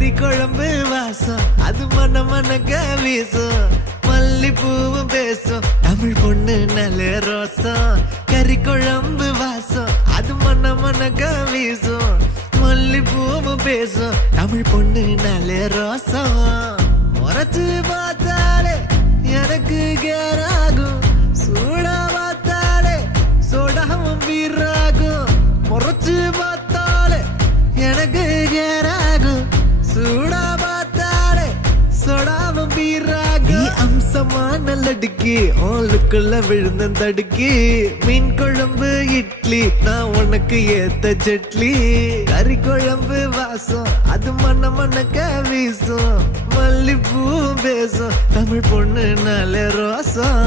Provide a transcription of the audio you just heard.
கறி குழம்பு வாசம் அது மன மனக்க வீசும் மல்லிப்பூவும் பேசும் தமிழ் பொண்ணு நல்ல ரோசம் கறி குழம்பு வாசம் அது மன மனக்க வீசும் மல்லிப்பூவும் பேசும் தமிழ் பொண்ணு நல்ல ரோசம் முறைச்சு பார்த்தாலே எனக்கு கேராகும் சூடா பார்த்தாலே சோடாவும் வீராகும் முறைச்சு பார்த்தாலே எனக்கு கேராகும் சூடா பார்த்தாலே சோடாவும் வீராகும் அம்சமான லடுக்கி ஆளுக்குள்ள விழுந்த தடுக்கி மீன் குழம்பு இட்லி நான் உனக்கு ஏத்த சட்லி கறி குழம்பு வாசம் அது மன மனக்க வீசும் மல்லிப்பூ பேசும் தமிழ் பொண்ணு நல்ல ரோசம்